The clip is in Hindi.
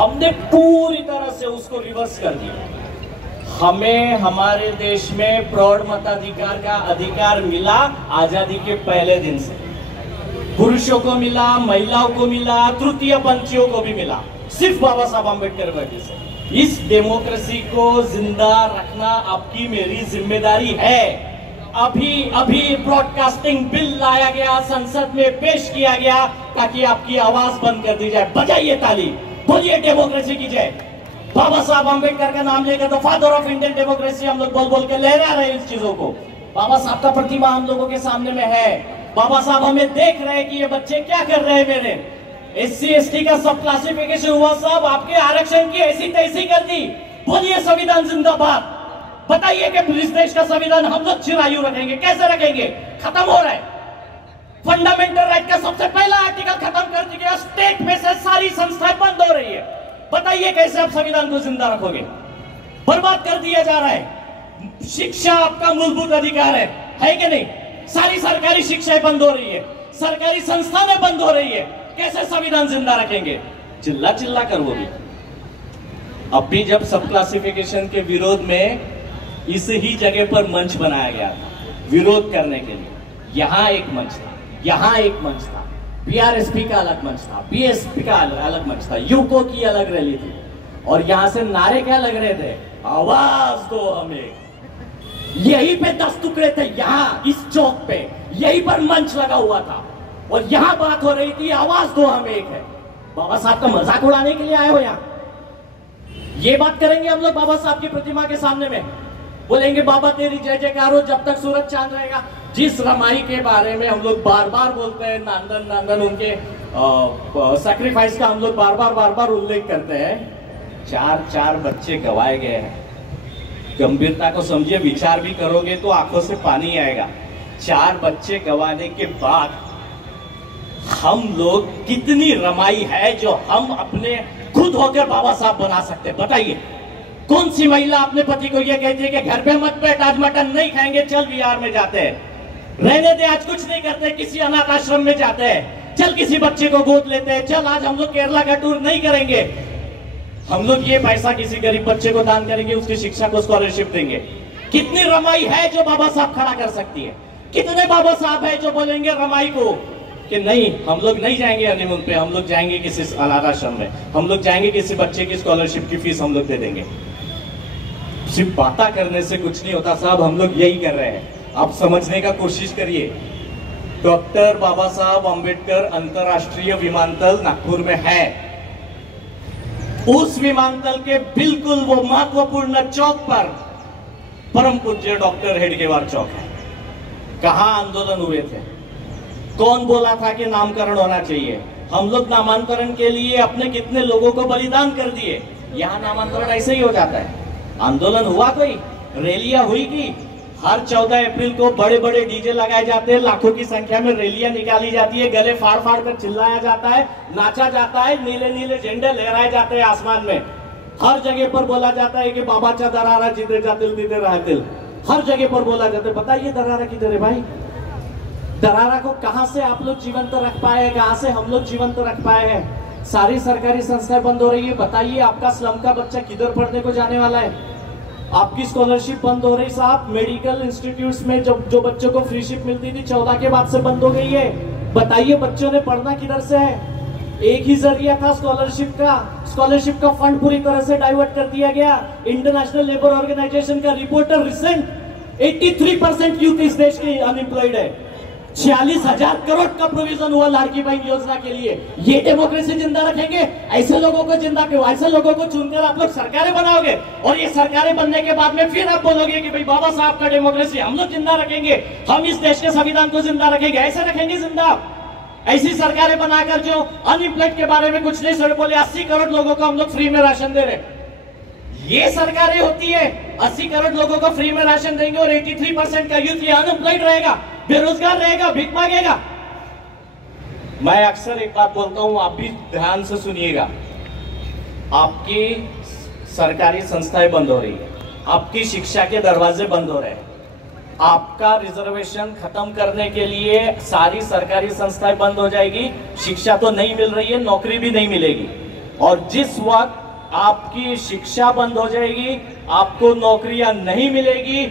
हमने पूरी तरह से उसको रिवर्स कर दिया। हमें हमारे देश में प्रौढ़ मताधिकार का अधिकार मिला आजादी के पहले दिन से। पुरुषों को मिला, महिलाओं को मिला, तृतीय पंथियों को भी मिला, सिर्फ बाबा साहब आम्बेडकर वजह से। इस डेमोक्रेसी को जिंदा रखना आपकी मेरी जिम्मेदारी है। अभी ब्रॉडकास्टिंग बिल लाया गया, संसद में पेश किया गया ताकि आपकी आवाज बंद कर दी जाए। बजाइए ताली, बोलिए डेमोक्रेसी की जय। बाबा साहब आम्बेडकर का नाम लेकर तो फादर ऑफ इंडियन डेमोक्रेसी हम लोग बोल बोल के लहरा रहे हैं इस चीजों को। बाबा साहब का प्रतिमा हम लोगों के सामने में है। बाबा साहब हमें देख रहे हैं कि ये बच्चे क्या कर रहे हैं। मेरे SC ST का सब क्लासिफिकेशन हुआ साहब, आपके आरक्षण की ऐसी तैसी कर दी। बोलिए संविधान जिंदाबाद। बताइए कि इस देश का संविधान हम लोग चिरायु रखेंगे, कैसे रखेंगे? खत्म हो रहा है। फंडामेंटल राइट का सबसे पहला आर्टिकल खत्म कर दिया। स्टेट में से सारी संस्थाएं बंद हो रही है। बताइए कैसे आप संविधान को जिंदा रखोगे? बर्बाद कर दिया जा रहा है। शिक्षा आपका मूलभूत अधिकार है कि नहीं? सारी सरकारी शिक्षाएं बंद हो रही है, सरकारी संस्थाएं बंद हो रही है। कैसे संविधान जिंदा रखेंगे? चिल्ला चिल्ला कर वो भी। अब भी जब सब क्लासिफिकेशन के विरोध में इस ही जगह पर मंच बनाया गया था विरोध करने के लिए, यहां एक मंच था, यहां एक मंच था, BRSP का अलग मंच था, BSP का अलग मंच था, यूको की अलग रैली थी। और यहां से नारे क्या लग रहे थे? आवाज दो हमें। यहीं पे 10 टुकड़े थे, यहां इस चौक पे यहीं पर मंच लगा हुआ था और यहां बात हो रही थी आवाज दो हमें एक है। बाबा साहब का मजाक उड़ाने के लिए आए हो यहां? ये बात करेंगे हम लोग बाबा साहब की प्रतिमा के सामने में, बोलेंगे बाबा तेरी जय जयकार हो जब तक सूरज चांद रहेगा। जिस रमाई के बारे में हम लोग बार बार बोलते हैं, नांदन उनके सैक्रिफाइस का हम लोग बार बार उल्लेख करते हैं, 4 बच्चे गवाए गए हैं। गंभीरता को समझिए, विचार भी करोगे तो आंखों से पानी आएगा। 4 बच्चे गवाने के बाद हम लोग कितनी रमाई है जो हम अपने खुद होकर बाबा साहब बना सकते? बताइए कौन सी महिला अपने पति को यह कहती है कि घर पे मत बैठ, आज मटन नहीं खाएंगे, चल बिहार में जाते हैं, रहने दे, आज कुछ नहीं करते, किसी अनाथ आश्रम में जाते हैं, चल किसी बच्चे को गोद लेते हैं, चल आज हम लोग केरला का टूर नहीं करेंगे, हम लोग ये पैसा किसी गरीब बच्चे को दान करेंगे, उसकी शिक्षा को स्कॉलरशिप देंगे। कितनी रमाई है जो बाबा साहब खड़ा कर सकती है? कितने बाबा साहब है जो बोलेंगे रमाई को कि नहीं, हम लोग नहीं जाएंगे हनीमून पे, हम लोग जाएंगे किसी अनाथ आश्रम में, हम लोग जाएंगे किसी बच्चे की स्कॉलरशिप की फीस हम लोग दे देंगे। सिर्फ बातें करने से कुछ नहीं होता साहब, हम लोग यही कर रहे हैं। आप समझने का कोशिश करिए। डॉक्टर बाबा साहब अंबेडकर अंतरराष्ट्रीय विमानतल नागपुर में है। उस विमानतल के बिल्कुल वो महत्वपूर्ण चौक पर परम पूज्य डॉक्टर हेडगेवार चौक है। कहां आंदोलन हुए थे? कौन बोला था कि नामकरण होना चाहिए? हम लोग नामांतरण के लिए अपने कितने लोगों को बलिदान कर दिए। यहां नामांतरण ऐसे ही हो जाता है। आंदोलन हुआ, कोई रैलियां हुई की हर 14 अप्रैल को बड़े बड़े डीजे लगाए जाते हैं, लाखों की संख्या में रैलियां निकाली जाती है, गले फाड़ फाड़ कर चिल्लाया जाता है, नाचा जाता है, नीले नीले झंडे लहराए जाते हैं आसमान में। हर जगह पर बोला जाता है कि बाबाचा दरारा जिथे जातील तिथे राहतील। हर जगह पर बोला जाता है। बताइए दरारा किधर है भाई? दरारा को कहां से आप लोग जीवंत रख पाए हैं? कहां से हम लोग जीवंत रख पाए हैं? सारी सरकारी संस्थाएं बंद हो रही है। बताइए आपका स्लम का बच्चा किधर पढ़ने को जाने वाला है? आपकी स्कॉलरशिप बंद हो रही साहब। मेडिकल इंस्टीट्यूट्स में जो बच्चों को फ्री शिप मिलती थी 14 के बाद से बंद हो गई है। बताइए बच्चों ने पढ़ना किधर से है? एक ही जरिया था स्कॉलरशिप का। स्कॉलरशिप का फंड पूरी तरह से डाइवर्ट कर दिया गया। इंटरनेशनल लेबर ऑर्गेनाइजेशन का रिपोर्टर रिसेंट 83% यूथ इस देश के अनएम्प्लॉयड है। 46,000 करोड़ का प्रोविजन हुआ लाड़की बहन योजना के लिए। ये डेमोक्रेसी जिंदा रखेंगे? ऐसे लोगों को जिंदा क्यों? ऐसे लोगों को चुनकर आप लोग सरकारें बनाओगे और ये सरकारें बनने के बाद में फिर आप बोलोगे कि भाई बाबा साहब का डेमोक्रेसी हम लोग जिंदा रखेंगे, हम इस देश के संविधान को जिंदा रखेंगे। ऐसे रखेंगे जिंदा? ऐसी सरकारें बनाकर जो अनएम्प्लॉयड के बारे में कुछ नहीं सर बोले 80 करोड़ लोगों को हम लोग फ्री में राशन दे रहे, ये सरकारें होती है? 80 करोड़ लोगों को फ्री में राशन देंगे और 83% का यूथ ये अनएम्प्लॉयड रहेगा, बेरोजगार रहेगा, भीख मांगेगा। मैं अक्सर एक बात बोलता हूं, आप भी ध्यान से सुनिएगा। आपकी सरकारी संस्थाएं बंद हो रही है, आपकी शिक्षा के दरवाजे बंद हो रहे हैं, आपका रिजर्वेशन खत्म करने के लिए सारी सरकारी संस्थाएं बंद हो जाएगी। शिक्षा तो नहीं मिल रही है, नौकरी भी नहीं मिलेगी। और जिस वक्त आपकी शिक्षा बंद हो जाएगी, आपको नौकरियां नहीं मिलेगी,